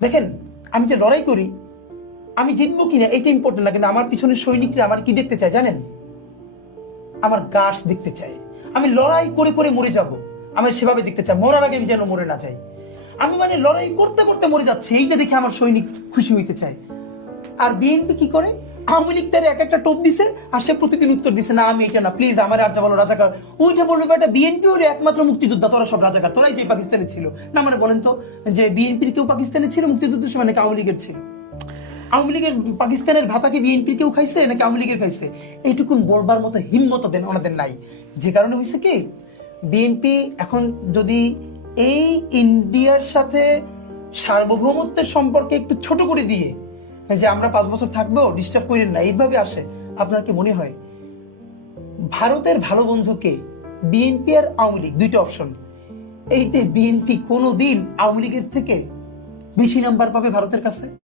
দেখেন, আমি যে লড়াই করি, আমি জিতবো কিনা এটা ইম্পর্টেন্ট না, কিন্তু আমার পিছনে সৈনিকরা আমার কি দেখতে চায় জানেন? আমার গাছ দেখতে চায়। আমি লড়াই করে করে মরে যাব, আমি সেভাবে দেখতে চাই, মরার আগে আমি যেন মরে না যাই। আমি মানে লড়াই করতে করতে মরে যাচ্ছে, এইটা দেখে আমার সৈনিক খুশি হইতে চায়। আর বিএনপি কি করে? আওয়ামী লীগ তার এক একটা টোপ দিছে, আর সে প্রতিদিন উত্তর দিছে, না আমি এটা না, প্লিজ আমার আর যা বলো রাজাকার। ওইটা বলবে বেটা বিএনপি ওর একমাত্র মুক্তিযোদ্ধা, তোরা সব রাজাকার, তোরাই যে পাকিস্তানে ছিল না। মানে বলেন তো, যে বিএনপির কেউ পাকিস্তানে ছিল মুক্তিযুদ্ধের সময় নাকি আওয়ামী লীগের ছিল? আওয়ামী লীগের পাকিস্তানের ভাতাকে বিএনপি কেউ খাইছে নাকি আওয়ামী লীগের খাইছে? এইটুকুন বলবার মতো হিম্মত দেন ওনাদের নাই। যে কারণে হয়েছে কি, বিএনপি এখন যদি এই ইন্ডিয়ার সাথে সার্বভৌমত্বের সম্পর্কে একটু ছোট করে দিয়ে, যে আমরা 5 বছর থাকবো, ডিস্টার্ব করেন না, এইভাবে আসে, আপনার কি মনে হয় ভারতের ভালো বন্ধুকে? বিএনপি আর আওয়ামী লীগ দুইটা অপশন, এইতে বিএনপি কোনোদিন আওয়ামী লীগের থেকে বেশি নাম্বার পাবে ভারতের কাছে?